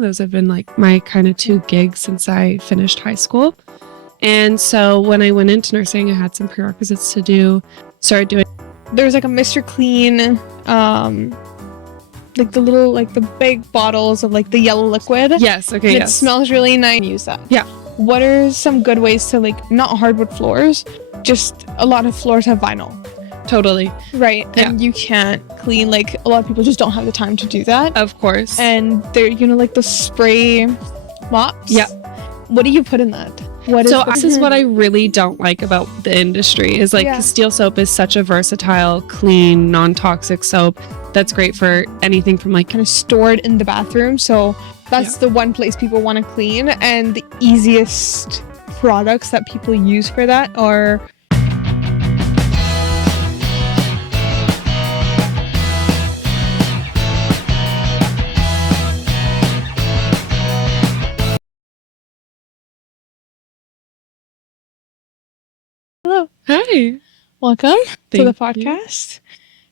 Those have been like my kind of two gigs since I finished high school. And so when I went into nursing, I had some prerequisites to do. Started doing. There's like a Mr. Clean, like the little, like the big bottles of like the yellow liquid. Yes. Okay. It smells really nice. Use that. Yeah. What are some good ways to, like, not hardwood floors, just a lot of floors have vinyl. Totally. Right. Yeah. And you can't clean, like, a lot of people just don't have the time to do that. Of course. And they're, you know, like the spray mops. Yeah. What do you put in that? This is what I really don't like about the industry is like Castile soap is such a versatile, clean, non-toxic soap that's great for anything from like kind of stored in the bathroom. So that's the one place people want to clean, and the easiest products that people use for that are Hello. Hi. Welcome to the Thank podcast. You.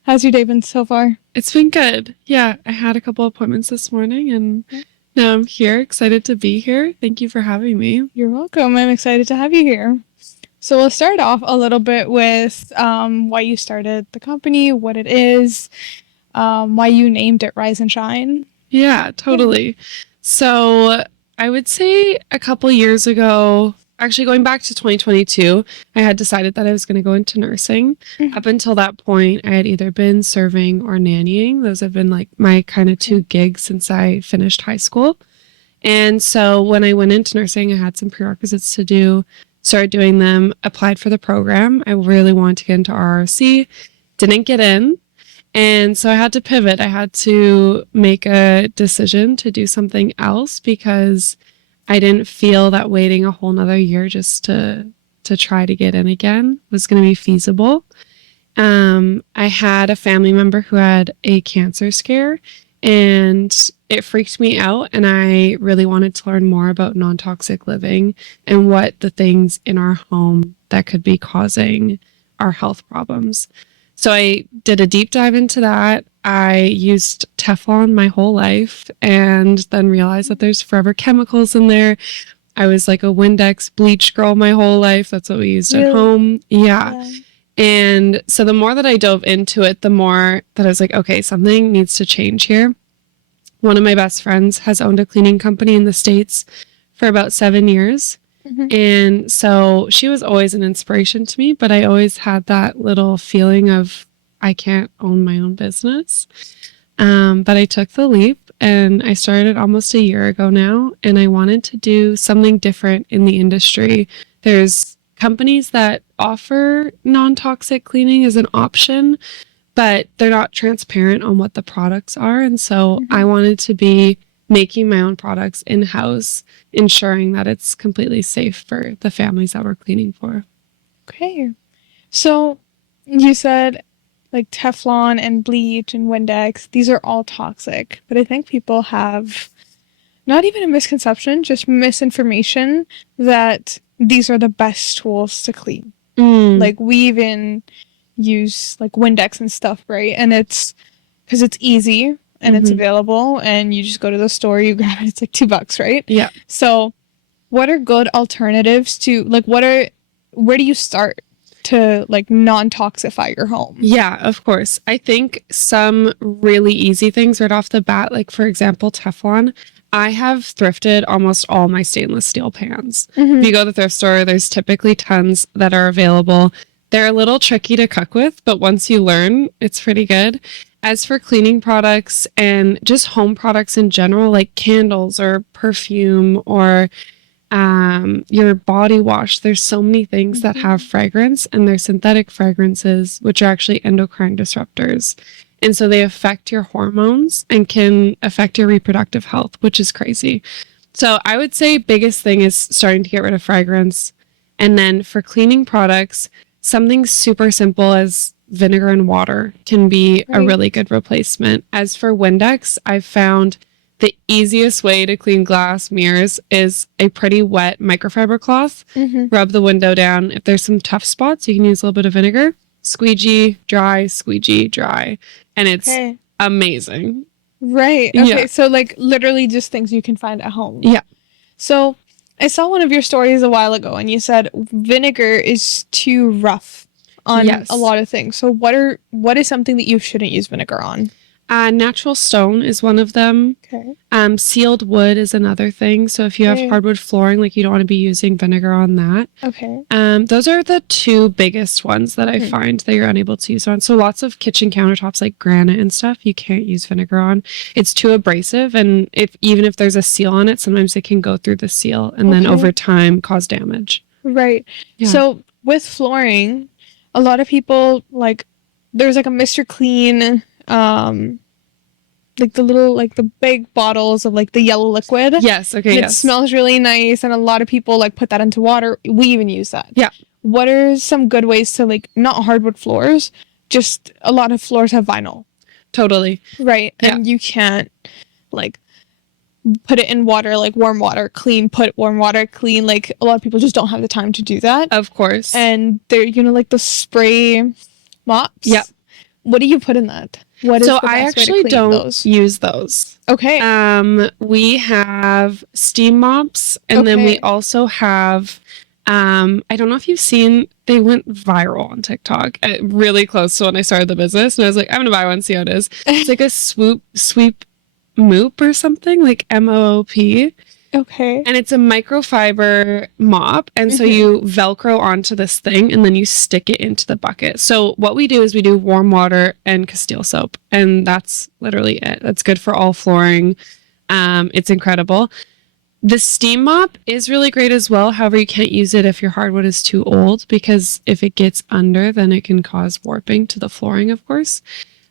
How's your day been so far? It's been good. Yeah, I had a couple appointments this morning and now I'm here, excited to be here. Thank you for having me. You're welcome. I'm excited to have you here. So we'll start off a little bit with why you started the company, what it is, why you named it Rise and Shine. Yeah, totally. So I would say a couple years ago, actually going back to 2022, I had decided that I was going to go into nursing. Up until that point, I had either been serving or nannying. Those have been like my kind of two gigs since I finished high school. And so when I went into nursing, I had some prerequisites to do, started doing them, applied for the program. I really wanted to get into RRC, didn't get in. And so I had to pivot. I had to make a decision to do something else because I didn't feel that waiting a whole nother year just to try to get in again was going to be feasible. I had a family member who had a cancer scare and it freaked me out. And I really wanted to learn more about non-toxic living and what the things in our home that could be causing our health problems. So I did a deep dive into that. I used Teflon my whole life and then realized that there's forever chemicals in there. I was like a Windex bleach girl my whole life. That's what we used at home. Yeah. And so the more that I dove into it, the more that I was like, okay, something needs to change here. One of my best friends has owned a cleaning company in the States for about 7 years. And so she was always an inspiration to me, but I always had that little feeling of I can't own my own business. But I took the leap and I started almost a year ago now, and I wanted to do something different in the industry. There's companies that offer non-toxic cleaning as an option, but they're not transparent on what the products are. And so I wanted to be making my own products in-house, ensuring that it's completely safe for the families that we're cleaning for. Okay. So you said like Teflon and bleach and Windex, these are all toxic, but I think people have not even a misconception, just misinformation that these are the best tools to clean. Like we even use like Windex and stuff, right? And it's because it's easy and it's available and you just go to the store, you grab it, it's like $2, right? Yeah. So what are good alternatives to like, where do you start to like non-toxify your home? Yeah, of course. I think some really easy things right off the bat, like for example, Teflon. I have thrifted almost all my stainless steel pans. If you go to the thrift store, there's typically tons that are available. They're a little tricky to cook with, but once you learn, it's pretty good. As for cleaning products and just home products in general, like candles or perfume or your body wash, there's so many things that have fragrance, and they're synthetic fragrances, which are actually endocrine disruptors. And so they affect your hormones and can affect your reproductive health, which is crazy. So I would say biggest thing is starting to get rid of fragrance. And then for cleaning products, something super simple as vinegar and water can be a really good replacement. As for Windex, I've found the easiest way to clean glass mirrors is a pretty wet microfiber cloth. Rub the window down. If there's some tough spots, you can use a little bit of vinegar. Squeegee, dry, and it's amazing. Right. Yeah. Okay. So like literally just things you can find at home. Yeah. So I saw one of your stories a while ago and you said vinegar is too rough on Yes. a lot of things. So what is something that you shouldn't use vinegar on? Natural stone is one of them. Okay. Sealed wood is another thing. So if you have Okay. hardwood flooring, like you don't want to be using vinegar on that. Okay. Those are the two biggest ones that I find that you're unable to use on. So lots of kitchen countertops like granite and stuff, you can't use vinegar on. It's too abrasive, and even if there's a seal on it, sometimes it can go through the seal and then over time cause damage. Right. Yeah. So with flooring, a lot of people like there's like a Mr. Clean like the little like the big bottles of like the yellow liquid. Yes, okay, and yes. It smells really nice and a lot of people like put that into water. We even use that. Yeah. What are some good ways to like not hardwood floors, just a lot of floors have vinyl. Totally. Right. Yeah. And you can't like put it in water, like warm water, clean, put warm water, clean. Like a lot of people just don't have the time to do that. Of course. And they're, like the spray mops. Yep. What do you put in that? What is so the best I actually way to clean don't those? use those. Okay. We have steam mops, and then we also have I don't know if you've seen, they went viral on TikTok really close to when I started the business, and I was like, I'm gonna buy one, see how it is. It's like a sweep moop or something, like MOOP. Okay. And it's a microfiber mop. And so you Velcro onto this thing and then you stick it into the bucket. So what we do is we do warm water and Castile soap. And that's literally it. That's good for all flooring. It's incredible. The steam mop is really great as well. However, you can't use it if your hardwood is too old, because if it gets under, then it can cause warping to the flooring, of course.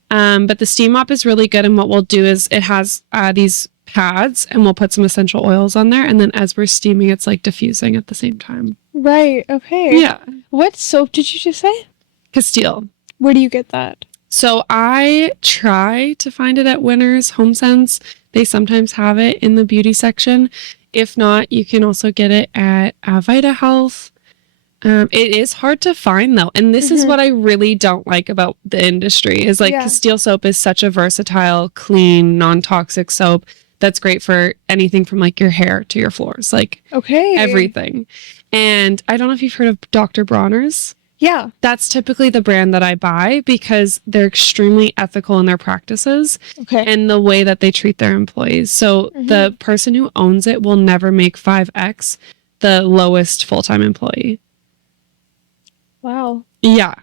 But the steam mop is really good. And what we'll do is it has these pads, and we'll put some essential oils on there, and then as we're steaming, it's like diffusing at the same time. Right. Okay. Yeah. What soap did you just say? Castile. Where do you get that? So I try to find it at Winners, HomeSense. They sometimes have it in the beauty section. If not, you can also get it at Vita Health. It is hard to find though, and this is what I really don't like about the industry is like Castile soap is such a versatile, clean, non-toxic soap that's great for anything from like your hair to your floors, like everything. And I don't know if you've heard of Dr. Bronner's. Yeah. That's typically the brand that I buy because they're extremely ethical in their practices and the way that they treat their employees. So the person who owns it will never make 5x the lowest full-time employee. Wow. Yeah.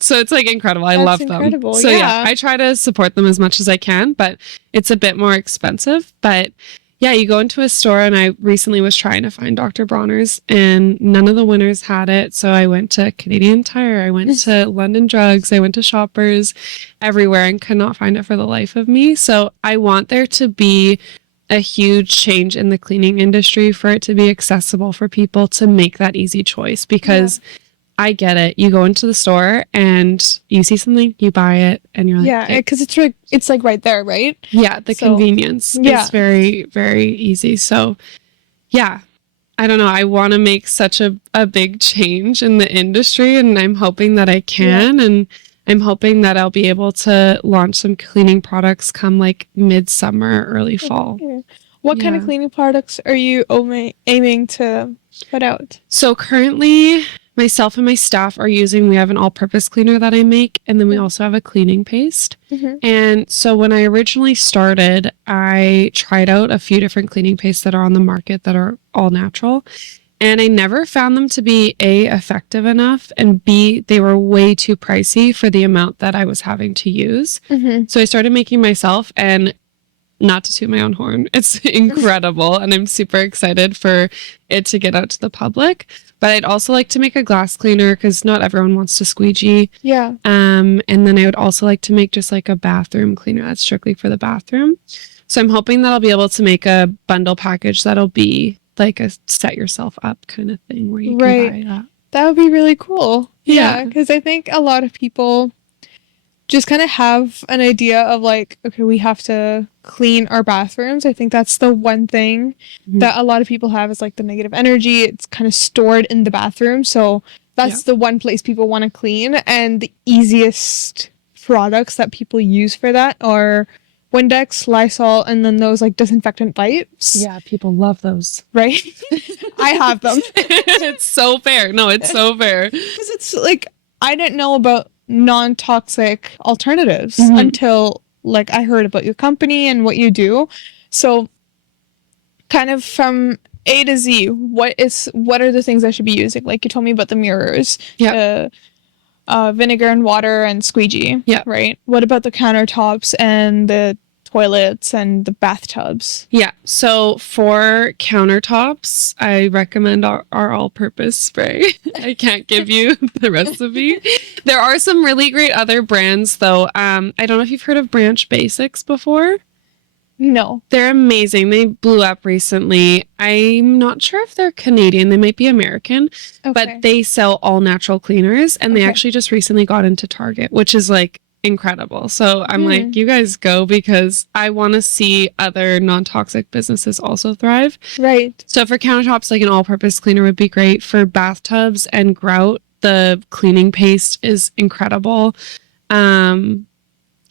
So it's like incredible. I love them. So yeah, I try to support them as much as I can, but it's a bit more expensive. But yeah, you go into a store, and I recently was trying to find Dr. Bronner's and none of the Winners had it. So I went to Canadian Tire, I went to London Drugs, I went to Shoppers, everywhere, and could not find it for the life of me. So I want there to be a huge change in the cleaning industry for it to be accessible for people to make that easy choice, because I get it. You go into the store and you see something, you buy it, and you're like, because it's like right there, right? Yeah, the convenience is very, very easy. So, yeah, I don't know. I want to make such a big change in the industry, and I'm hoping that I can. And I'm hoping that I'll be able to launch some cleaning products come like midsummer, early fall. What kind of cleaning products are you aiming to put out? So currently, myself and my staff are we have an all-purpose cleaner that I make, and then we also have a cleaning paste. And so when I originally started, I tried out a few different cleaning pastes that are on the market that are all natural. And I never found them to be A, effective enough, and B, they were way too pricey for the amount that I was having to use. So I started making myself, and not to toot my own horn, it's incredible, and I'm super excited for it to get out to the public. But I'd also like to make a glass cleaner because not everyone wants to squeegee. Yeah. And then I would also like to make just like a bathroom cleaner that's strictly for the bathroom. So I'm hoping that I'll be able to make a bundle package that'll be like a set yourself up kind of thing where you can buy that. That would be really cool. Yeah. Because I think a lot of people just kind of have an idea of like, okay, we have to clean our bathrooms. I think that's the one thing that a lot of people have is like the negative energy. It's kind of stored in the bathroom. So that's the one place people want to clean. And the easiest products that people use for that are Windex, Lysol, and then those like disinfectant wipes. Yeah, people love those. Right? I have them. It's so fair. No, it's so fair. Because it's like, I didn't know about non-toxic alternatives Mhm. until like I heard about your company and what you do. So kind of from A to Z, what are the things I should be using? Like you told me about the mirrors, Yeah. vinegar and water and squeegee. Yeah. Right. What about the countertops and the toilets and the bathtubs? Yeah. So for countertops, I recommend our all-purpose spray. I can't give you the recipe. There are some really great other brands though. I don't know if you've heard of Branch Basics before. No. They're amazing. They blew up recently. I'm not sure if they're Canadian. They might be American, but they sell all natural cleaners, and they actually just recently got into Target, which is like incredible. So I'm like, you guys go, because I want to see other non-toxic businesses also thrive. Right. So for countertops, like an all-purpose cleaner would be great. For bathtubs and grout, the cleaning paste is incredible.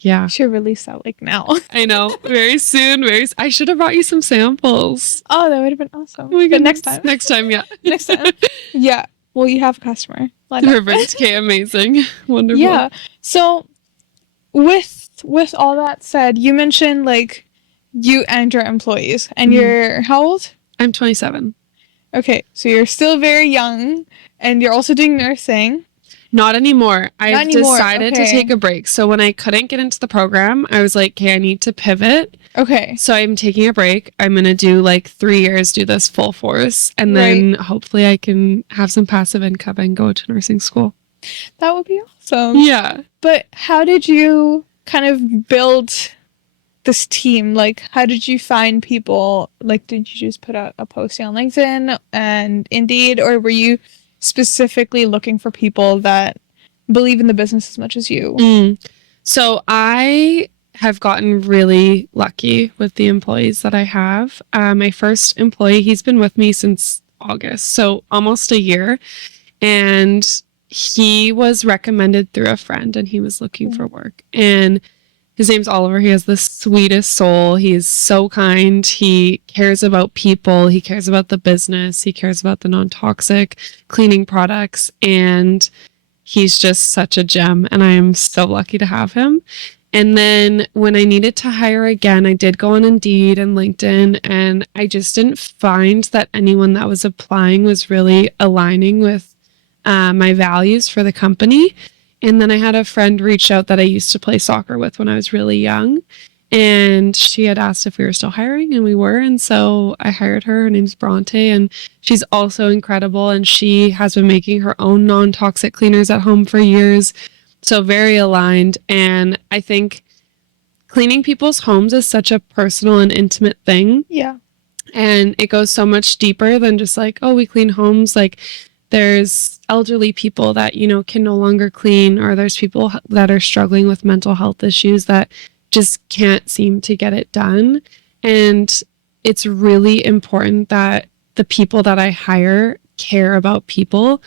Yeah. Should release that like now. I know. Very soon. I should have brought you some samples. Oh, that would have been awesome. But next time. Next time, yeah. Next time. Yeah. Well, you have a customer. Perfect. Okay, amazing. Wonderful. Yeah. So with all that said, you mentioned like you and your employees, and you're how old? I'm 27. Okay, so you're still very young, and you're also doing nursing. Not anymore. I've decided to Okay. take a break. So when I couldn't get into the program, I was like, okay, I need to pivot. Okay. So I'm taking a break. I'm going to do like 3 years, do this full force. And then hopefully I can have some passive income and go to nursing school. That would be awesome. Yeah. But how did you kind of build this team? Like, how did you find people? Like, did you just put out a posting on LinkedIn and Indeed, or were you specifically looking for people that believe in the business as much as you? So I have gotten really lucky with the employees that I have. My first employee, he's been with me since August, so almost a year. And he was recommended through a friend, and he was looking for work. And his name's Oliver. He has the sweetest soul. He's so kind. He cares about people. He cares about the business. He cares about the non-toxic cleaning products. And he's just such a gem. And I am so lucky to have him. And then when I needed to hire again, I did go on Indeed and LinkedIn, and I just didn't find that anyone that was applying was really aligning with my values for the company. And then I had a friend reach out that I used to play soccer with when I was really young. And she had asked if we were still hiring, and we were. And so I hired her. Her name's Bronte, and she's also incredible. And she has been making her own non-toxic cleaners at home for years. So very aligned. And I think cleaning people's homes is such a personal and intimate thing. Yeah. And it goes so much deeper than just like, oh, we clean homes. Like, there's elderly people that, you know, can no longer clean, or there's people that are struggling with mental health issues that just can't seem to get it done. And it's really important that the people that I hire care about people.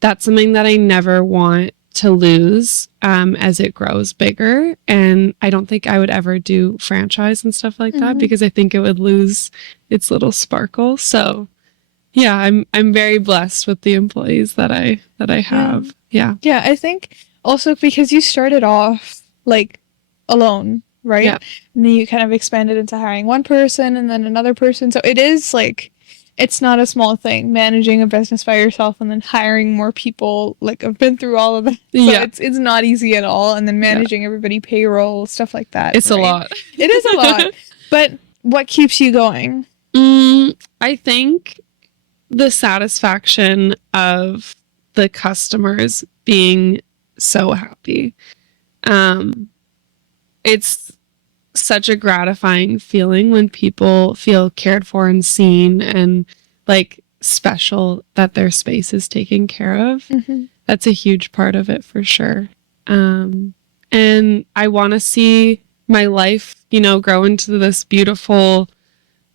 That's something that I never want to lose as it grows bigger. And I don't think I would ever do franchise and stuff like that, because I think it would lose its little sparkle. So yeah, I'm very blessed with the employees that I have. Yeah. Yeah, I think also because you started off like alone, right? Yeah. And then you kind of expanded into hiring one person and then another person. So it is like, it's not a small thing managing a business by yourself and then hiring more people. Like, I've been through all of that. So Yeah. it's not easy at all. And then managing everybody, payroll, stuff like that. It's a lot. It is a lot. But what keeps you going? I think the satisfaction of the customers being so happy. It's such a gratifying feeling when people feel cared for and seen and like special, that their space is taken care of. That's a huge part of it for sure. And I want to see my life, you know, grow into this beautiful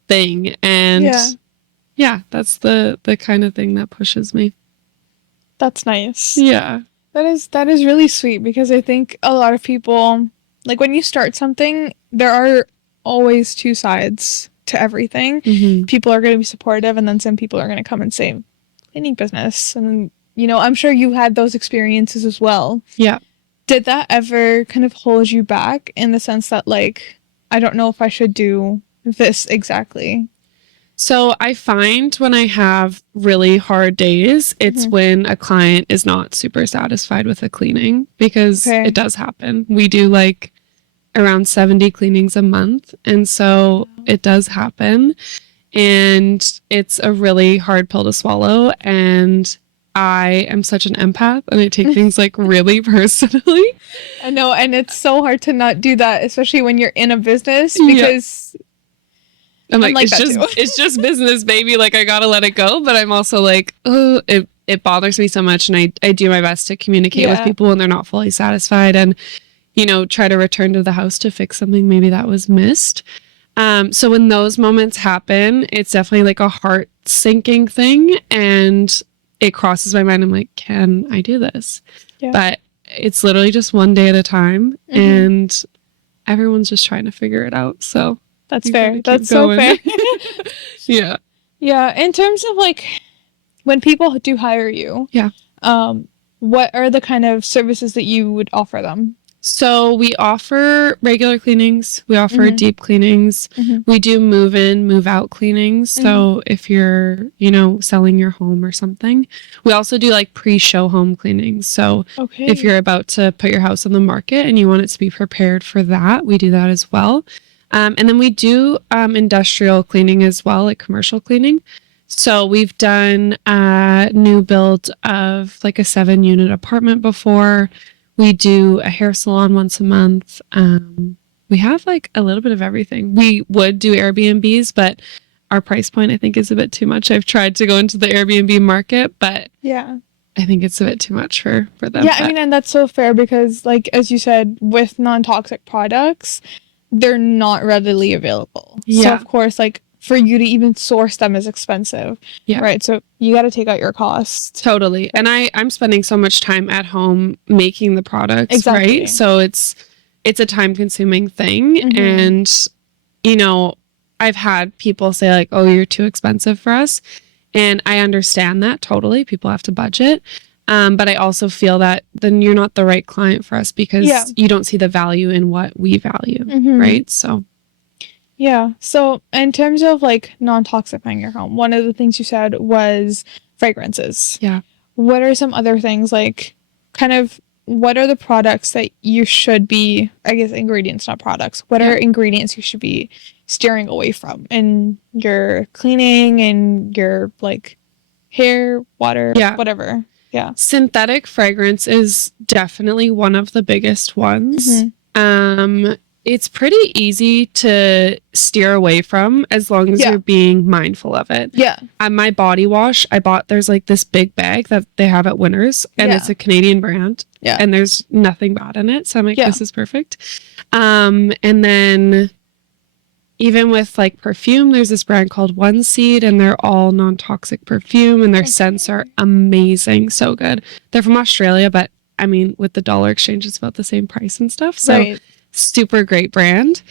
thing. And yeah, that's the kind of thing that pushes me. That's nice. Yeah. That is really sweet, because I think a lot of people, like, when you start something, there are always two sides to everything. Mm-hmm. People are going to be supportive, and then some people are going to come and say, cleaning business. And, you know, I'm sure you had those experiences as well. Yeah. Did that ever kind of hold you back in the sense that, like, I don't know if I should do this exactly? So I find when I have really hard days, it's when a client is not super satisfied with the cleaning, because it does happen. We do like around 70 cleanings a month. And so it does happen. And it's a really hard pill to swallow. And I am such an empath, and I take things like really personally. I know. And it's so hard to not do that, especially when you're in a business, because I'm like too. It's just business, baby. Like, I gotta let it go. But I'm also like, oh, it bothers me so much. And I do my best to communicate with people when they're not fully satisfied, and, you know, try to return to the house to fix something maybe that was missed. So when those moments happen, it's definitely like a heart sinking thing. And it crosses my mind. I'm like, can I do this? Yeah. But it's literally just one day at a time. And everyone's just trying to figure it out. So that's fair. That's so fair. Yeah. Yeah. In terms of like when people do hire you, what are the kind of services that you would offer them? So we offer regular cleanings. We offer deep cleanings. We do move in, move out cleanings. So if you're, you know, selling your home or something, we also do like pre-show home cleanings. So if you're about to put your house on the market and you want it to be prepared for that, we do that as well. And then we do industrial cleaning as well, like commercial cleaning. So we've done a new build of like a 7-unit apartment before. We do a hair salon once a month. We have like a little bit of everything. We would do Airbnbs, but our price point, I think, is a bit too much. I've tried to go into the Airbnb market, but I think it's a bit too much for them. Yeah, I mean, and that's so fair because, like, as you said, with non-toxic products, they're not readily available. Yeah. So, of course, like, for you to even source them is expensive. Yeah. Right. So you got to take out your costs. Totally. And I'm spending so much time at home making the products. Exactly. Right. So it's a time consuming thing. And, you know, I've had people say like, oh, you're too expensive for us. And I understand that totally. People have to budget. But I also feel that then you're not the right client for us because you don't see the value in what we value. Right. So. Yeah. So in terms of like non-toxifying your home, one of the things you said was fragrances. Yeah. What are some other things, like kind of what are the products that you should be, I guess ingredients, not products. What are ingredients you should be steering away from in your cleaning and your like hair, water, whatever. Yeah. Synthetic fragrance is definitely one of the biggest ones. It's pretty easy to steer away from as long as you're being mindful of it. Yeah. My body wash, there's like this big bag that they have at Winners, and it's a Canadian brand. Yeah. And there's nothing bad in it. So I'm like, this is perfect. And then even with like perfume, there's this brand called One Seed, and they're all non-toxic perfume, and their scents are amazing. So good. They're from Australia, but I mean, with the dollar exchange, it's about the same price and stuff. So super great brand.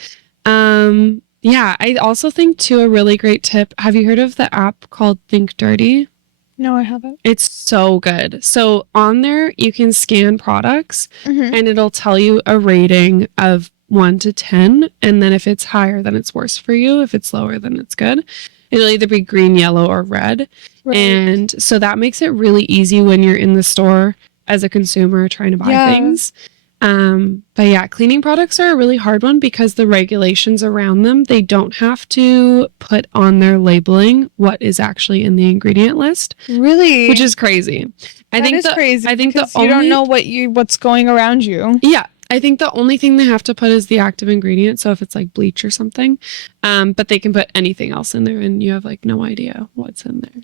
I also think too, a really great tip. Have you heard of the app called Think Dirty? No, I haven't. It's so good. So on there, you can scan products and it'll tell you a rating of 1 to 10. And then if it's higher, then it's worse for you. If it's lower, then it's good. It'll either be green, yellow, or red. Right. And so that makes it really easy when you're in the store as a consumer trying to buy things. But yeah, cleaning products are a really hard one because the regulations around them, they don't have to put on their labeling what is actually in the ingredient list. Really? Which is crazy. I think crazy. I think you don't know what's going around you. Yeah. I think the only thing they have to put is the active ingredient. So if it's like bleach or something, but they can put anything else in there and you have like no idea what's in there.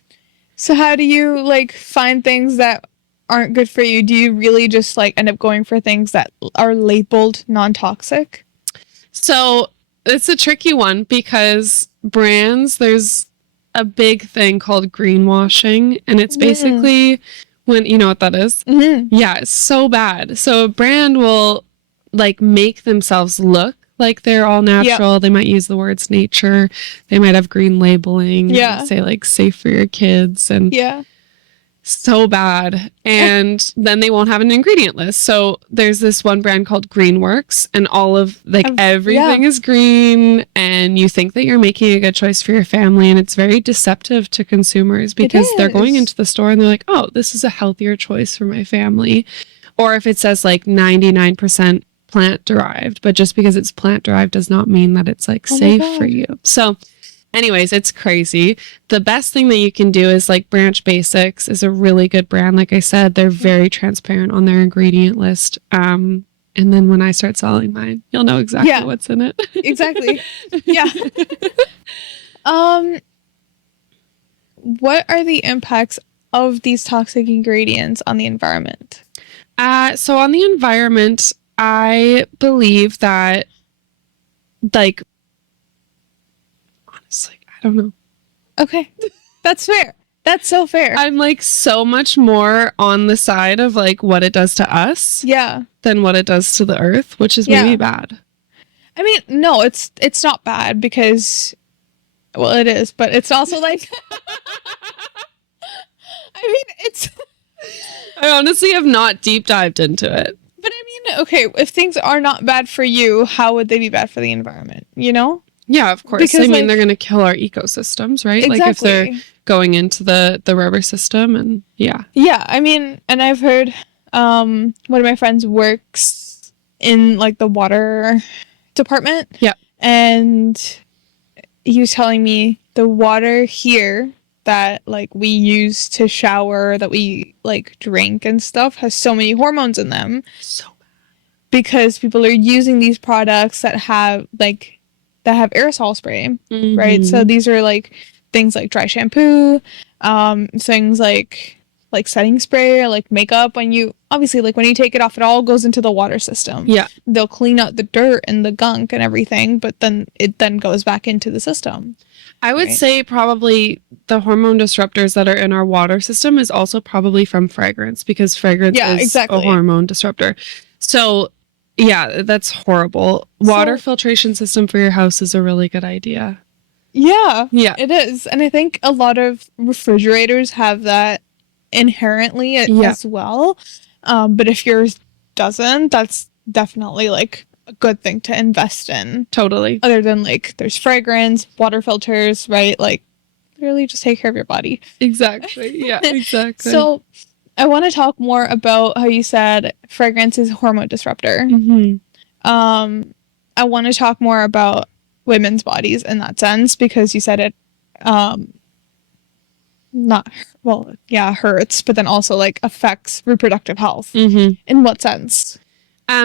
So how do you like find things that aren't good for you? Do you really just like end up going for things that are labeled non-toxic? So it's a tricky one because brands, there's a big thing called greenwashing, and it's basically when, you know what that is? Yeah, it's so bad. So a brand will like make themselves look like they're all natural. They might use the words nature. They might have green labeling. Yeah. Say like safe for your kids and Yeah. so bad. And then they won't have an ingredient list. So there's this one brand called Greenworks, and all of like everything is green, and you think that you're making a good choice for your family, and it's very deceptive to consumers because they're going into the store and they're like, oh, this is a healthier choice for my family. Or if it says like 99% plant derived, but just because it's plant derived does not mean that it's like safe for you. So anyways, it's crazy. The best thing that you can do is like Branch Basics is a really good brand. Like I said, they're very transparent on their ingredient list. And then when I start selling mine, you'll know exactly what's in it. Exactly. Yeah. What are the impacts of these toxic ingredients on the environment? So on the environment, I believe that, like, honestly, I don't know. Okay. That's fair. That's so fair. I'm like so much more on the side of like what it does to us than what it does to the earth, which is maybe bad. I mean, no, it's not bad because, well, it is, but it's also like, I mean, it's... I honestly have not deep dived into it. But I mean, okay, if things are not bad for you, how would they be bad for the environment, you know? Yeah, of course. Because, I mean, like, they're going to kill our ecosystems, right? Exactly. Like if they're going into the river system and Yeah, I mean, and I've heard one of my friends works in like the water department. Yeah. And he was telling me the water here that like we use to shower, that we like drink and stuff, has so many hormones in them. So bad. Because people are using these products that have aerosol spray, right? So these are like things like dry shampoo, things like setting spray or like makeup. When you take it off, it all goes into the water system. Yeah. They'll clean out the dirt and the gunk and everything, but then it goes back into the system. I would say probably the hormone disruptors that are in our water system is also probably from fragrance, because fragrance is a hormone disruptor. So yeah, that's horrible. Water filtration system for your house is a really good idea. Yeah. Yeah. It is. And I think a lot of refrigerators have that inherently as well. But if yours doesn't, that's definitely like a good thing to invest in. Totally. Other than like there's fragrance, water filters, right? Like literally just take care of your body. Exactly. Yeah, exactly. So I want to talk more about how you said fragrance is a hormone disruptor. I want to talk more about women's bodies in that sense, because you said it hurts, but then also like affects reproductive health. In what sense?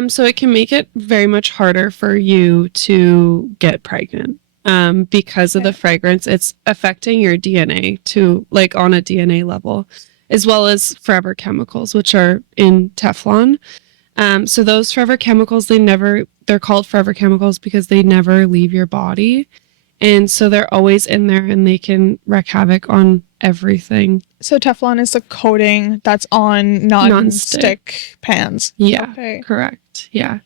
So it can make it very much harder for you to get pregnant. Because of the fragrance, it's affecting your DNA to like on a DNA level, as well as forever chemicals, which are in Teflon. So those forever chemicals, they're called forever chemicals because they never leave your body. And so they're always in there and they can wreak havoc on everything. So Teflon is the coating that's on non-stick pans. Yeah, correct. Yeah.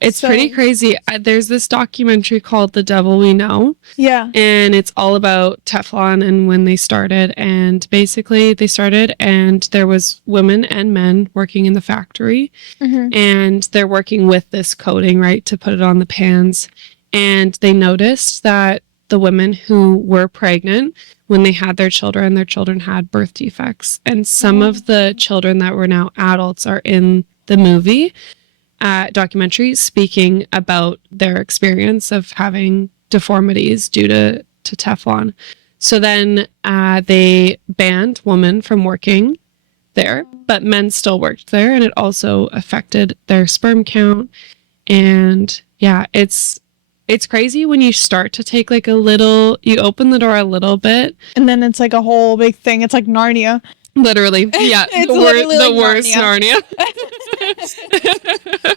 It's pretty crazy. There's this documentary called The Devil We Know. Yeah. And it's all about Teflon and when they started. And basically they started and there was women and men working in the factory. And they're working with this coating, right, to put it on the pans. And they noticed that the women who were pregnant, when they had their children had birth defects. And some of the children that were now adults are in the movie documentary speaking about their experience of having deformities due to Teflon. So then they banned women from working there, but men still worked there, and it also affected their sperm count. And yeah, it's crazy when you start to take like you open the door a little bit. And then it's like a whole big thing. It's like Narnia. Literally. Yeah. It's the worst Narnia.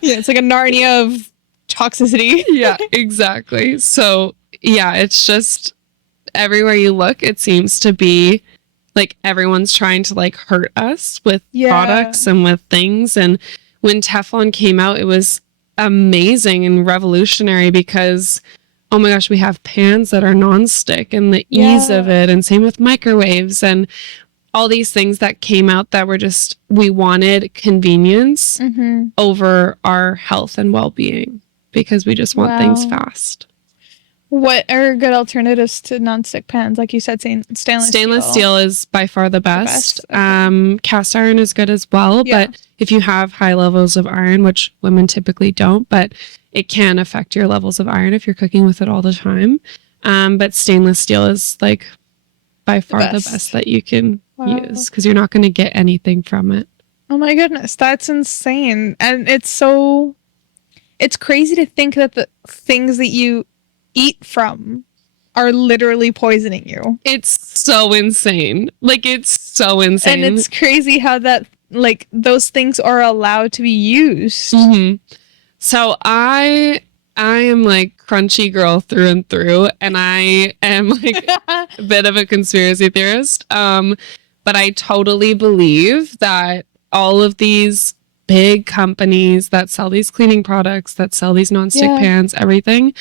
Yeah, it's like a Narnia of toxicity. Yeah, exactly. So yeah, it's just everywhere you look, it seems to be like everyone's trying to like hurt us with products and with things. And when Teflon came out, it was amazing and revolutionary because, oh my gosh, we have pans that are nonstick and the ease of it. And same with microwaves and all these things that came out that were just, we wanted convenience over our health and well-being because we just want things fast. What are good alternatives to nonstick pans? Like you said, stainless steel is by far the best. Okay. Cast iron is good as well, but if you have high levels of iron, which women typically don't, but it can affect your levels of iron if you're cooking with it all the time. But stainless steel is like by far the best that you can use because you're not going to get anything from it. Oh my goodness, that's insane. And it's crazy to think that the things that you eat from are literally poisoning you. It's so insane. Like, it's so insane. And it's crazy how that, like, those things are allowed to be used. So I am like crunchy girl through and through, and I am like a bit of a conspiracy theorist. But I totally believe that all of these big companies that sell these cleaning products, that sell these nonstick pans, everything,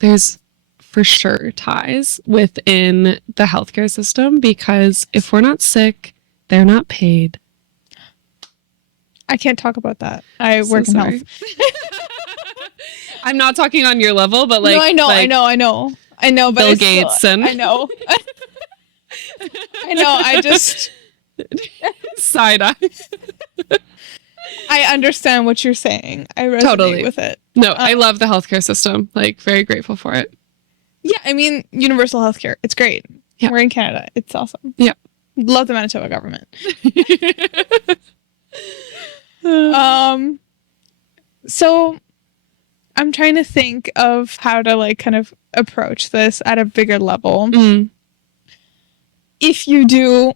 there's for sure ties within the healthcare system because if we're not sick, they're not paid. I can't talk about that. I work in health. I'm not talking on your level, but like, no, I know. But Bill Gates and I know. I just side eye. I understand what you're saying. I resonate with it. No, I love the healthcare system. Like, very grateful for it. Yeah, I mean, universal healthcare. It's great. Yeah. We're in Canada. It's awesome. Yeah. Love the Manitoba government. So I'm trying to think of how to like kind of approach this at a bigger level. If you do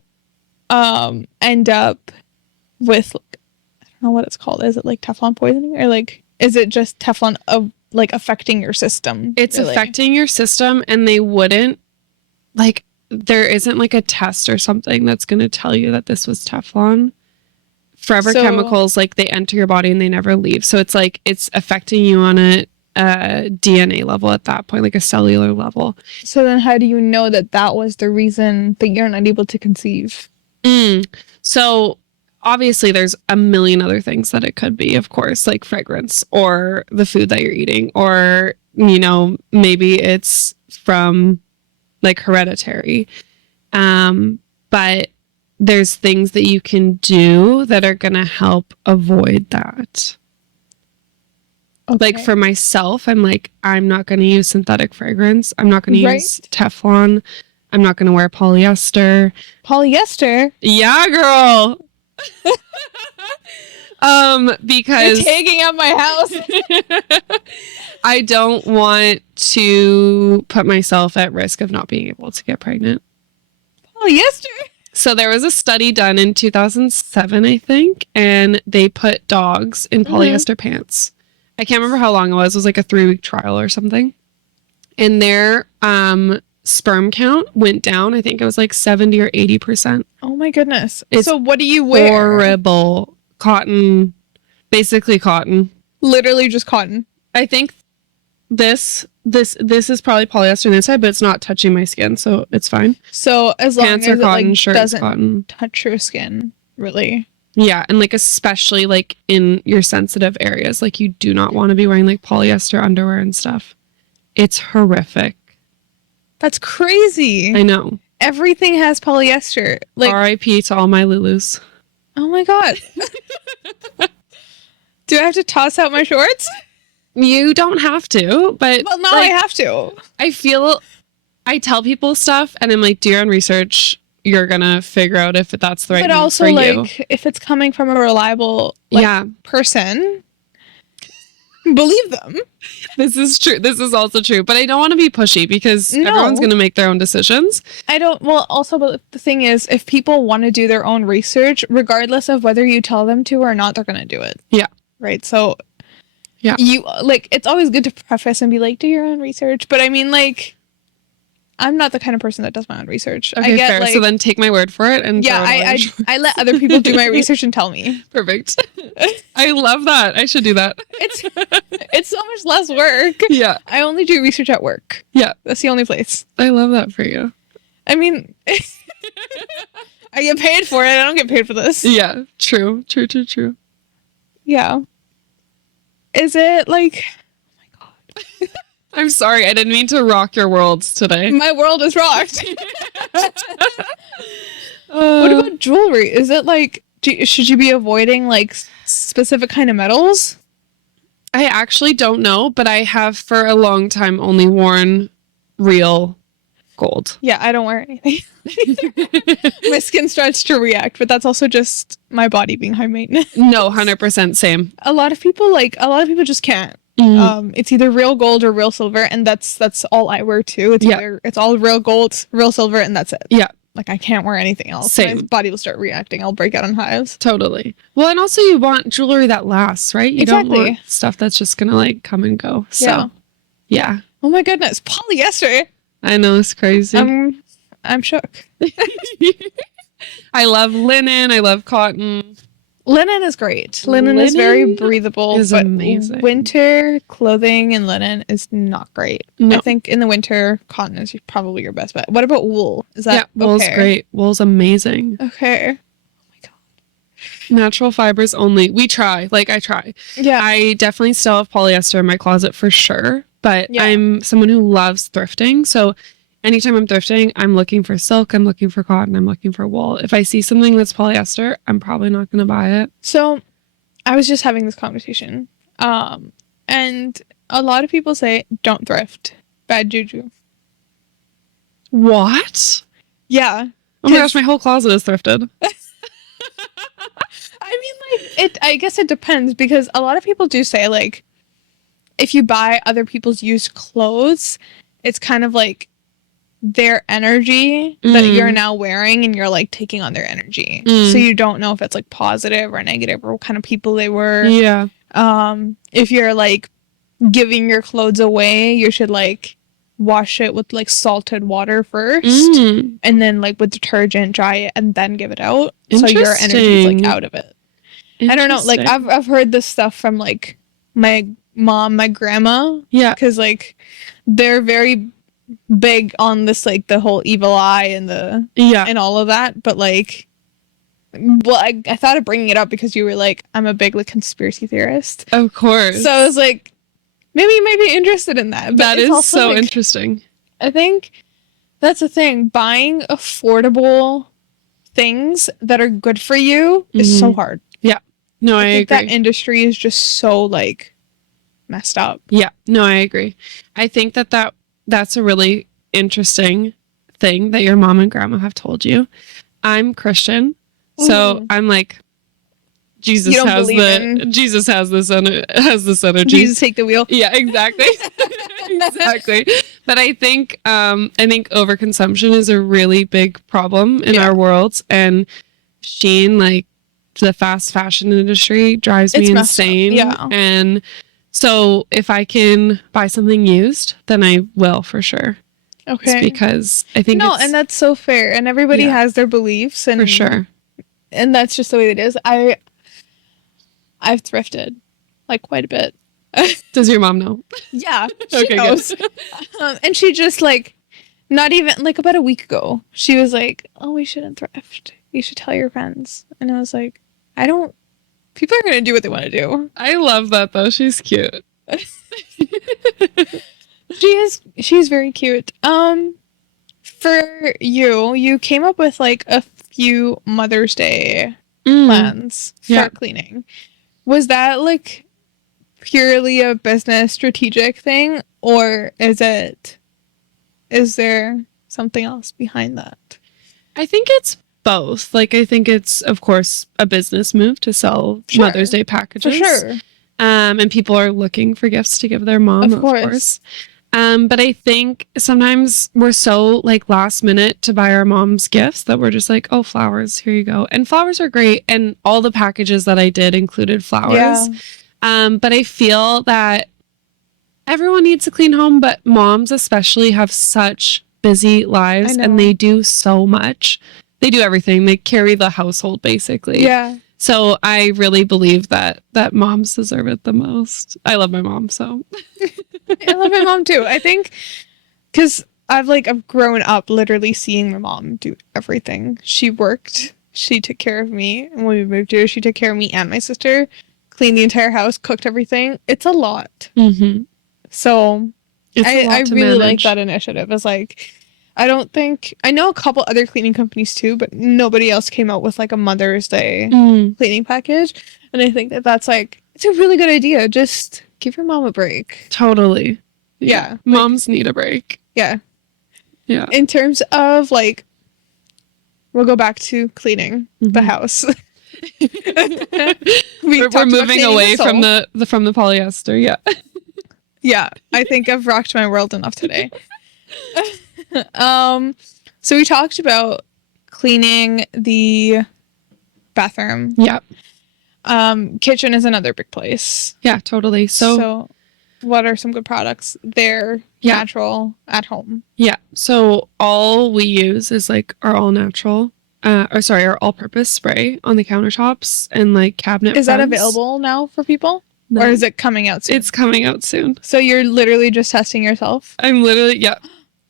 end up with, I don't know what it's called. Is it like Teflon poisoning or like, is it just Teflon like affecting your system? It's really affecting your system, and they wouldn't like, there isn't like a test or something that's going to tell you that this was Teflon. Forever chemicals, like, they enter your body and they never leave. So it's like, it's affecting you on a DNA level at that point, like a cellular level. So then how do you know that that was the reason that you're not able to conceive? So obviously there's a million other things that it could be, of course, like fragrance or the food that you're eating, or, you know, maybe it's from like hereditary. But there's things that you can do that are going to help avoid that. Okay. Like for myself, I'm like, I'm not going to use synthetic fragrance. I'm not going to use Teflon. I'm not going to wear polyester. Polyester? Yeah, girl. Because you're taking up my house. I don't want to put myself at risk of not being able to get pregnant. Polyester? So there was a study done in 2007, I think, and they put dogs in polyester pants. I can't remember how long it was. It was like a 3-week trial or something. And their sperm count went down. I think it was like 70 or 80%. Oh my goodness. So what do you wear? Horrible. Cotton. Basically cotton. Literally just cotton. I think this is probably polyester on the inside, but it's not touching my skin, so it's fine. So as long Pants as are cotton, it shirts doesn't cotton. touch your skin, really. Yeah, and like especially like in your sensitive areas, like you do not want to be wearing like polyester underwear and stuff. It's horrific. That's crazy. I know. Everything has polyester. Like R.I.P. to all my Lulus. Oh my god. Do I have to toss out my shorts? You don't have to, but well, now like, I have to. I tell people stuff, and I'm like, do your own research. You're gonna figure out if that's the right. But also, for like, you. If it's coming from a reliable, person, believe them. This is true. This is also true. But I don't want to be pushy because everyone's gonna make their own decisions. I don't. Well, also, but the thing is, if people want to do their own research, regardless of whether you tell them to or not, they're gonna do it. Yeah. Right. So. Yeah. You like it's always good to preface and be like, do your own research. But I mean, like, I'm not the kind of person that does my own research. Okay, I get fair. So then take my word for it and yeah, throw it all in. I let other people do my research and tell me. Perfect. I love that. I should do that. It's so much less work. Yeah. I only do research at work. Yeah. That's the only place. I love that for you. I mean, I get paid for it. I don't get paid for this. Yeah. True. Yeah. Is it like, oh my God. I'm sorry. I didn't mean to rock your worlds today. My world is rocked. What about jewelry? Is it like, should you be avoiding like specific kind of metals? I actually don't know, but I have for a long time only worn real gold. Yeah, I don't wear anything. My skin starts to react, but that's also just my body being high maintenance. No, 100% same. A lot of people just can't. It's either real gold or real silver, and that's all I wear too. It's all real gold, real silver, and that's it. Yeah. Like I can't wear anything else. Same. My body will start reacting. I'll break out in hives. Totally. Well, and also you want jewelry that lasts, right? You don't Exactly. want stuff that's just gonna like come and go. So yeah. Oh my goodness, polyester. I know, it's crazy. I'm shook. I love linen. I love cotton. Linen is great. Linen is very breathable. Is but amazing. Winter clothing and linen is not great. No. I think in the winter, cotton is probably your best bet. What about wool? Is that wool's okay? great. Wool's amazing. Okay. Oh my God. Natural fibers only. We try. Like I try. Yeah. I definitely still have polyester in my closet for sure. But Yeah. I'm someone who loves thrifting. So anytime I'm thrifting, I'm looking for silk, I'm looking for cotton, I'm looking for wool. If I see something that's polyester, I'm probably not going to buy it. So I was just having this conversation. And a lot of people say, don't thrift. Bad juju. What? Yeah. Oh my gosh, my whole closet is thrifted. I mean, like, I guess it depends because a lot of people do say, like, if you buy other people's used clothes, it's kind of like their energy that you're now wearing and you're like taking on their energy. So you don't know if it's like positive or negative or what kind of people they were. Yeah. If you're like giving your clothes away, you should like wash it with like salted water first and then like with detergent dry it and then give it out. So your energy is like out of it. I don't know. Like I've heard this stuff from like my mom, my grandma. Yeah. Because like they're very big on this like the whole evil eye and the and all of that, but like well I thought of bringing it up because you were like I'm a big like conspiracy theorist, of course, so I was like maybe you might be interested in that. But that is so like, interesting. I think that's the thing, buying affordable things that are good for you is so hard. No, I think agree. that industry is just so like messed up. Yeah, no, I agree. I think that's a really interesting thing that your mom and grandma have told you. I'm Christian, so I'm like, Jesus has this energy. Jesus take the wheel. Yeah, exactly. Exactly. But I think overconsumption is a really big problem in our world, and Shein, like the fast fashion industry, drives me insane. Yeah. And so if I can buy something used, then I will for sure. Okay. It's because I think and that's so fair. And everybody has their beliefs, and for sure. And that's just the way it is. I've thrifted like quite a bit. Does your mom know? Yeah, she knows. And she just like, not even like about a week ago, she was like, "Oh, we shouldn't thrift. You should tell your friends." And I was like, people are gonna do what they want to do. I love that though. She's cute. She's very cute. For you came up with like a few Mother's Day plans for cleaning. Was that like purely a business strategic thing, or is there something else behind that? I think it's both. Like, I think it's, of course, a business move to sell Mother's Day packages. For sure. And people are looking for gifts to give their mom, of course. But I think sometimes we're so like last minute to buy our mom's gifts that we're just like, oh, flowers, here you go. And flowers are great. And all the packages that I did included flowers. Yeah. But I feel that everyone needs a clean home, but moms especially have such busy I lives, know. and they do so much. They do everything. They carry the household basically. Yeah. So I really believe that moms deserve it the most. I love my mom, so I love my mom too. I think because I've grown up literally seeing my mom do everything. She worked. She took care of me. And when we moved here, she took care of me and my sister, cleaned the entire house, cooked everything. It's a lot. mm-hmm. So It's a lot I to really like manage. that initiative. It's like, I don't think, I know a couple other cleaning companies too, but nobody else came out with like a Mother's Day cleaning package. And I think that that's like, it's a really good idea. Just give your mom a break. Totally. Yeah. Moms need a break. Yeah. Yeah. In terms of like, we'll go back to cleaning the Mhm. house. We're moving away from the polyester. Yeah. Yeah, I think I've rocked my world enough today. So we talked about cleaning the bathroom. Yeah. Kitchen is another big place. Yeah, totally. So what are some good products? They're natural at home. Yeah. So all we use is like our all natural, our all purpose spray on the countertops and like cabinet. Is that available now for people? No. Or is it coming out soon? It's coming out soon. So you're literally just testing yourself? I'm literally, yeah.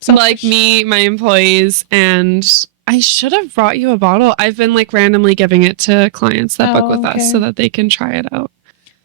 Selfish. Like me, my employees, and I should have brought you a bottle. I've been like randomly giving it to clients that book with us so that they can try it out.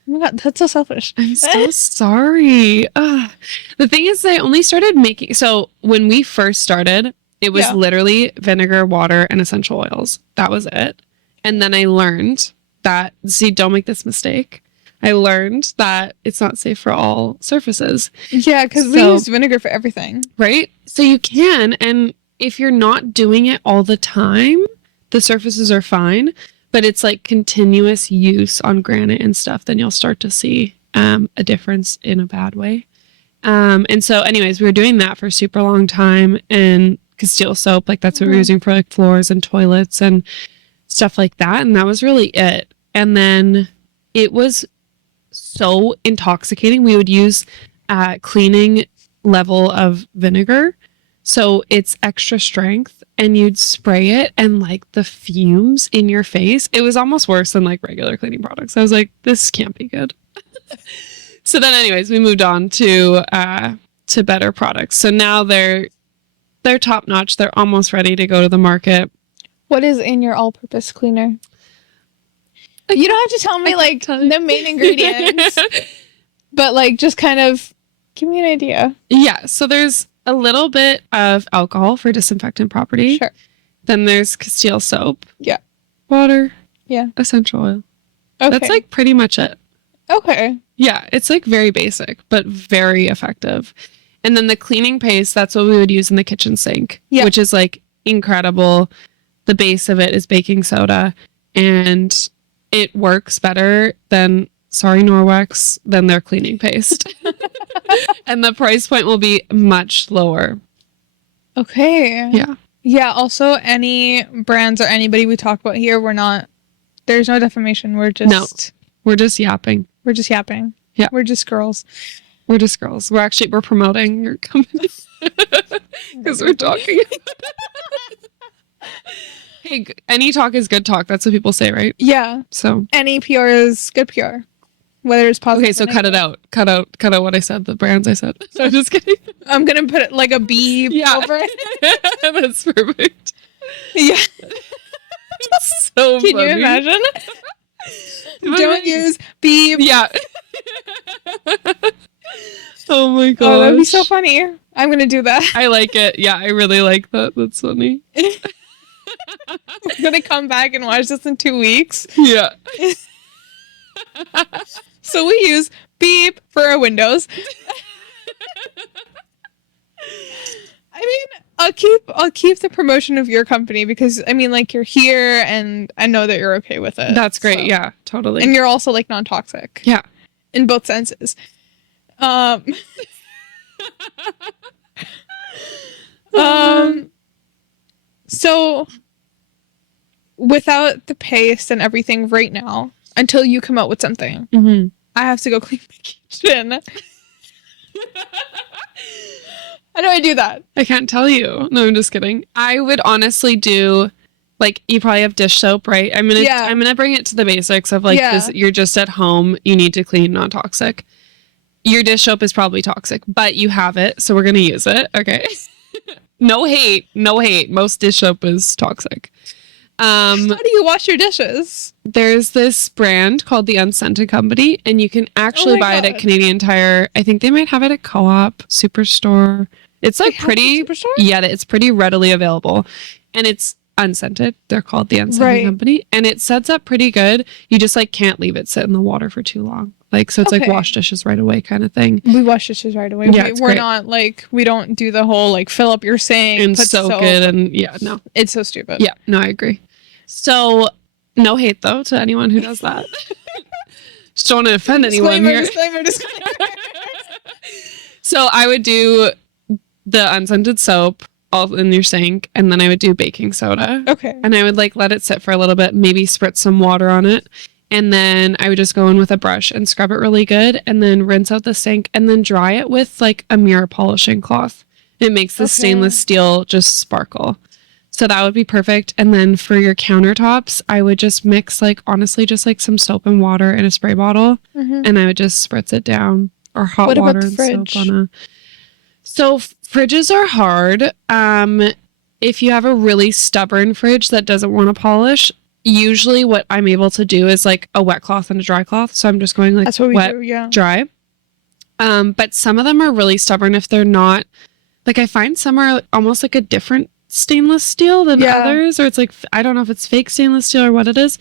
Oh my God, that's so selfish. I'm so sorry. The thing is, I only started making, so when we first started, it was literally vinegar, water, and essential oils. That was it. And then I learned that, see, don't make this mistake. I learned that it's not safe for all surfaces. Yeah, because we use vinegar for everything. Right? So you can, and if you're not doing it all the time, the surfaces are fine. But it's like continuous use on granite and stuff, then you'll start to see a difference in a bad way. And so anyways, we were doing that for a super long time, and Castile soap, like that's what we were using for like floors and toilets and stuff like that. And that was really it. And then it was so intoxicating. We would use cleaning level of vinegar. So it's extra strength, and you'd spray it, and like the fumes in your face, it was almost worse than like regular cleaning products. I was like, this can't be good. So then anyways, we moved on to better products. So now they're top notch. They're almost ready to go to the market. What is in your all-purpose cleaner? You don't have to tell me like the main ingredients, but like just kind of give me an idea. Yeah. So there's a little bit of alcohol for disinfectant property. Sure. Then there's Castile soap. Yeah. Water. Yeah. Essential oil. Okay. That's like pretty much it. Okay. Yeah. It's like very basic, but very effective. And then the cleaning paste, that's what we would use in the kitchen sink, which is like incredible. The base of it is baking soda, and it works better than, sorry, Norwex, than their cleaning paste. And the price point will be much lower. Okay. Yeah. Yeah. Also, any brands or anybody we talk about here, there's no defamation. We're just yapping. We're just yapping. Yeah. We're just girls. We're just girls. We're promoting your company because we're talking. Hey, any talk is good talk. That's what people say, right? Yeah. So any PR is good PR. Whether it's positive. Okay, so cut it out. Cut out what I said, the brands I said. So I'm just kidding. I'm going to put it like a beep over it. That's perfect. Yeah. So Can funny. you imagine? Don't use beep. Yeah. Oh my god. Oh, that'd be so funny. I'm going to do that. I like it. Yeah, I really like that. That's funny. I'm going to come back and watch this in 2 weeks. Yeah. So we use beep for our windows. I mean, I'll keep the promotion of your company because I mean, like, you're here and I know that you're okay with it. That's great. So. Yeah, totally. And you're also like non-toxic. Yeah. In both senses. So without the paste and everything right now, until you come out with something, Mm-hmm. I have to go clean my kitchen. How do I do that? I can't tell you. No, I'm just kidding. I would honestly do, like, you probably have dish soap, right? I'm gonna bring it to the basics of like this. You're just at home. You need to clean, not toxic. Your dish soap is probably toxic, but you have it, so we're gonna use it. Okay. No hate. Most dish soap is toxic. How do you wash your dishes? There's this brand called the Unscented Company, and you can actually buy it at Canadian Tire. I think they might have it at Co-op, Superstore. It's like pretty, yeah, it's pretty readily available, and it's unscented. They're called the Unscented Company, and it sets up pretty good. You just like can't leave it sit in the water for too long. Like, so it's like wash dishes right away kind of thing. We wash dishes right away. Yeah, we're not like, we don't do the whole like fill up your sink and soak it, and no, it's so stupid. Yeah, no, I agree. So, no hate, though, to anyone who does that. Just don't want to offend anyone here. Disclaimer. So, I would do the unscented soap all in your sink, and then I would do baking soda. Okay. And I would, like, let it sit for a little bit, maybe spritz some water on it. And then I would just go in with a brush and scrub it really good, and then rinse out the sink, and then dry it with, like, a mirror polishing cloth. It makes the stainless steel just sparkle. So that would be perfect. And then for your countertops, I would just mix, like, honestly, just like some soap and water in a spray bottle. And I would just spritz it down, or hot water and soap on a. So fridges are hard. If you have a really stubborn fridge that doesn't want to polish, usually what I'm able to do is like a wet cloth and a dry cloth. So I'm just going like wet, dry. But some of them are really stubborn if they're not. Like, I find some are almost like a different stainless steel than others, or it's like, I don't know if it's fake stainless steel or what it is,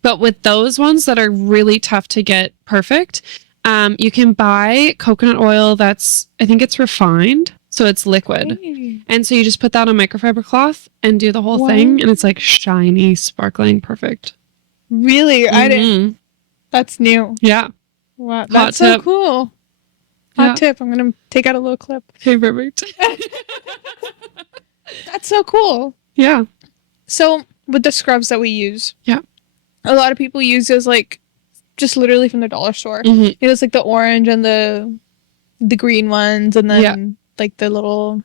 but with those ones that are really tough to get perfect, you can buy coconut oil that's, I think it's refined, so it's liquid. And so you just put that on microfiber cloth and do the whole thing, and it's like shiny, sparkling, perfect. Really? I didn't. That's new. Yeah. Wow, that's so cool. Hot tip. I'm gonna take out a little clip. Okay, perfect. That's so cool. Yeah. So with the scrubs that we use, a lot of people use those like just literally from the dollar store. It was like the orange and the green ones, and then like the little,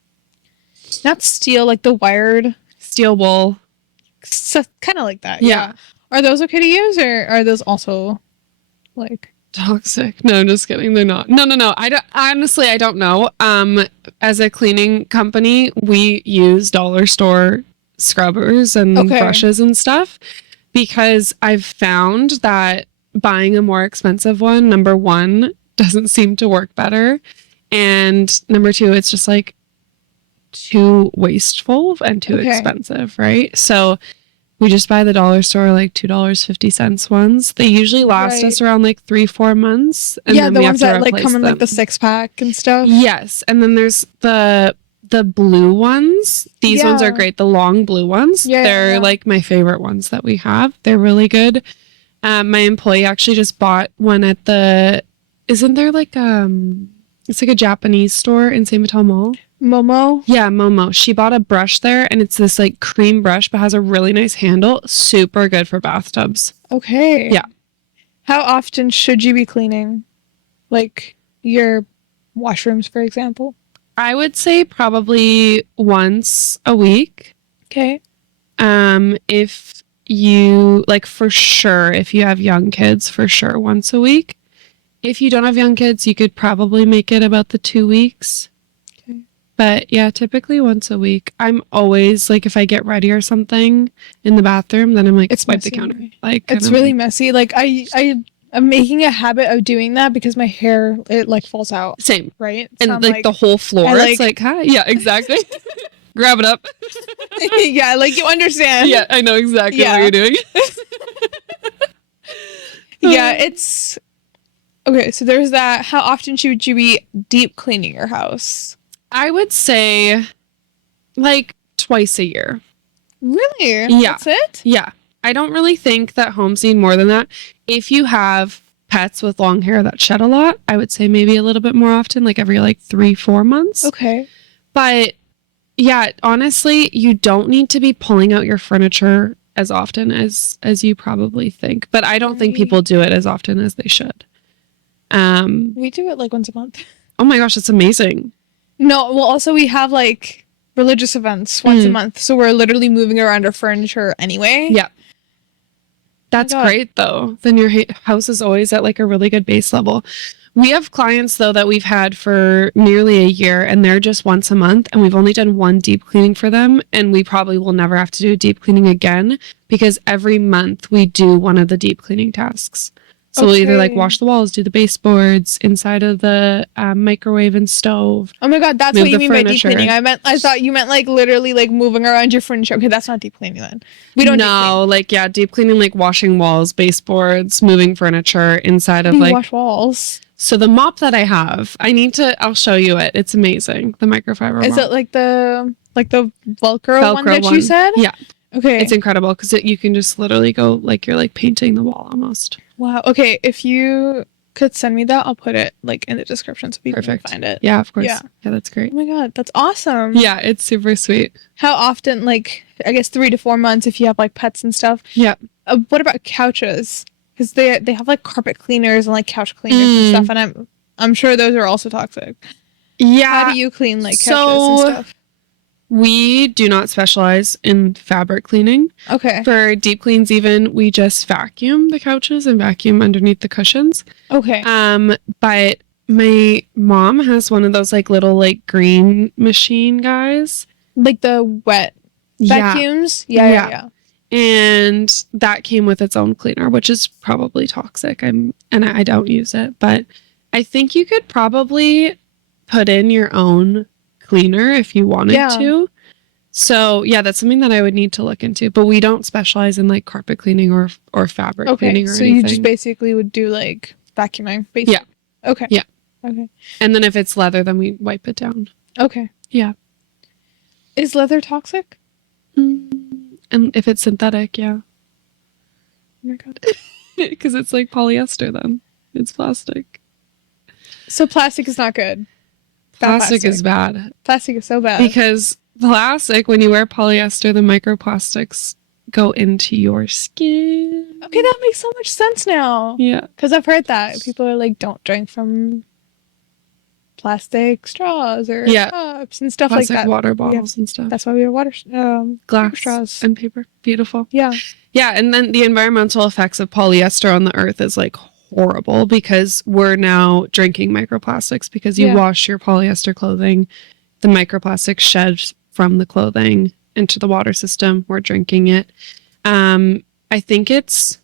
not steel, like the wired steel wool, so, kind of like that. Yeah. Are those okay to use, or are those also like toxic? No, I'm just kidding. They're not. No. I don't, honestly, I don't know. As a cleaning company, we use dollar store scrubbers and brushes and stuff, because I've found that buying a more expensive one, number one, doesn't seem to work better, and number two, it's just like too wasteful and too expensive, right? So we just buy the dollar store, like $2.50 ones. They usually last us around like 3-4 months. And then the we ones have to that like come in like the 6-pack and stuff. Yes. And then there's the blue ones. These ones are great. The long blue ones. They're like my favorite ones that we have. They're really good. My employee actually just bought one at isn't there like, it's like a Japanese store in St. Vital Mall. Momo? Yeah, Momo. She bought a brush there, and it's this like cream brush, but has a really nice handle. Super good for bathtubs. Okay. Yeah. How often should you be cleaning? Like your washrooms, for example? I would say probably once a week. Okay. If you, like, for sure, if you have young kids, for sure, once a week. If you don't have young kids, you could probably make it about the 2 weeks. But yeah, typically once a week. I'm always like, if I get ready or something in the bathroom, then I'm like, it's wipe the counter. Like, it's really messy. Like I'm making a habit of doing that because my hair, it like falls out. Same. Right? So and like the whole floor. It's like, hi. Yeah, exactly. Grab it up. Yeah, like you understand. Yeah, I know exactly what you're doing. Yeah, it's okay. So there's that. How often should you be deep cleaning your house? I would say like twice a year. Really? Yeah. That's it? Yeah. I don't really think that homes need more than that. If you have pets with long hair that shed a lot, I would say maybe a little bit more often, like every like 3-4 months. Okay. But yeah, honestly, you don't need to be pulling out your furniture as often as you probably think. But I don't think people do it as often as they should. We do it like once a month. Oh my gosh, that's amazing. No, well, also we have like religious events once a month, so we're literally moving around our furniture anyway. Yeah. That's great, though. Then your house is always at like a really good base level. We have clients, though, that we've had for nearly a year, and they're just once a month, and we've only done one deep cleaning for them, and we probably will never have to do a deep cleaning again because every month we do one of the deep cleaning tasks. So we'll either like wash the walls, do the baseboards, inside of the microwave and stove. Oh my god, that's what you mean by deep cleaning. I thought you meant like literally like moving around your furniture. Okay, that's not deep cleaning then. We don't deep cleaning like washing walls, baseboards, moving furniture inside of like wash walls. So the mop that I have, I'll show you it. It's amazing. The microfiber mop. Is it like the Velcro one that you said? Yeah. Okay. It's incredible because you can just literally go like you're like painting the wall almost. Wow. Okay. If you could send me that, I'll put it like in the description so people can find it. Yeah, of course. Yeah, that's great. Oh my god, that's awesome. Yeah, it's super sweet. How often? Like, I guess 3 to 4 months if you have like pets and stuff. Yeah. What about couches? Because they have like carpet cleaners and like couch cleaners and stuff, and I'm sure those are also toxic. Yeah. How do you clean like couches and stuff? We do not specialize in fabric cleaning. Okay. For deep cleans even, we just vacuum the couches and vacuum underneath the cushions. Okay. But my mom has one of those like little like green machine guys. Like the wet vacuums? Yeah. And that came with its own cleaner, which is probably toxic. I don't use it, but I think you could probably put in your own cleaner if you wanted to. So yeah, that's something that I would need to look into. But we don't specialize in like carpet cleaning or fabric cleaning or anything. So you just basically would do like vacuuming, basically. Yeah. Okay. Yeah. Okay. And then if it's leather, then we wipe it down. Okay. Yeah. Is leather toxic? And if it's synthetic, yeah. Oh my god. Because it's like polyester then. It's plastic. So plastic is not good. Plastic is bad. Plastic is so bad. Because plastic, when you wear polyester, the microplastics go into your skin. Okay, that makes so much sense now. Yeah. Because I've heard that. People are like, don't drink from plastic straws or cups and stuff like that. Water bottles and stuff. That's why we have glass straws and paper. Beautiful. Yeah. Yeah, and then the environmental effects of polyester on the earth is like horrible because we're now drinking microplastics because you wash your polyester clothing, the microplastics shed from the clothing into the water system. We're drinking it. I think it's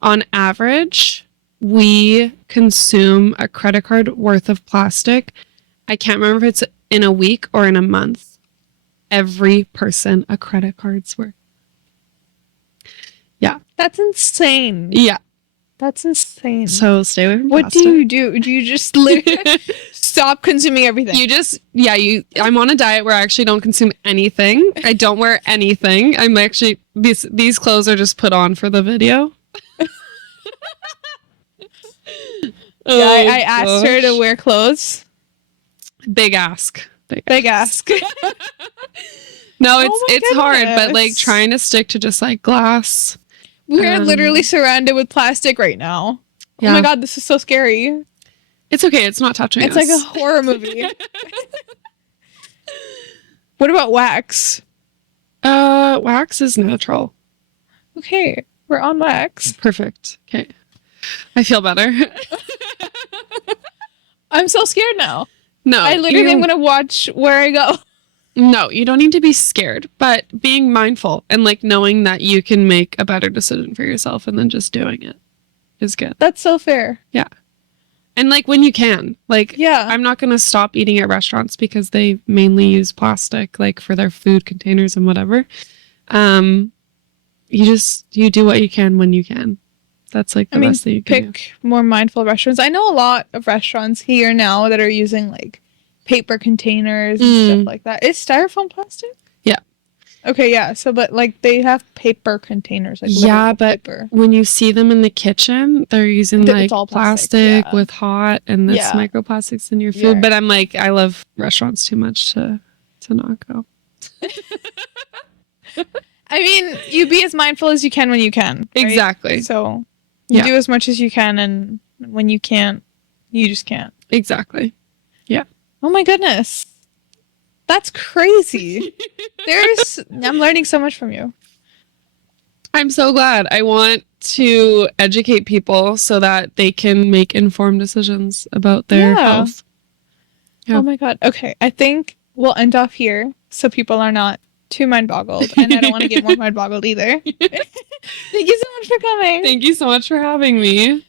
on average we consume a credit card worth of plastic. I can't remember if it's in a week or in a month. Every person a credit card's worth. Yeah. That's insane. Yeah. That's insane. So stay away from plastic. What do you do? Do you just literally stop consuming everything? I'm on a diet where I actually don't consume anything. I don't wear anything. I'm actually, these clothes are just put on for the video. I asked her to wear clothes. Big ask. Big ask. No, it's hard, but like trying to stick to just like glass. We're literally surrounded with plastic right now. Yeah. Oh my god, this is so scary. It's okay. It's not touching us. It's like a horror movie. What about wax? Wax is natural. Okay, we're on wax. Perfect. Okay. I feel better. I'm so scared now. No. I literally am going to watch where I go. No, you don't need to be scared, but being mindful and like knowing that you can make a better decision for yourself and then just doing it is good. That's so fair. Yeah. And like when you can, like, yeah, I'm not going to stop eating at restaurants because they mainly use plastic, like for their food containers and whatever. You do what you can when you can. That's like the best thing you can pick more mindful restaurants. I know a lot of restaurants here now that are using like paper containers and stuff like that. Is styrofoam plastic? Yeah. Okay, yeah. So, but like they have paper containers. Like but paper. When you see them in the kitchen, they're using like all plastic with hot and it's microplastics in your food. Yeah. But I'm like, I love restaurants too much to not go. I mean, you be as mindful as you can when you can. Right? Exactly. So you do as much as you can, and when you can't, you just can't. Exactly. Yeah. Oh my goodness. That's crazy. I'm learning so much from you. I'm so glad. I want to educate people so that they can make informed decisions about their health. Yeah. Oh my God. Okay. I think we'll end off here so people are not too mind boggled. And I don't want to get more mind boggled either. Thank you so much for coming. Thank you so much for having me.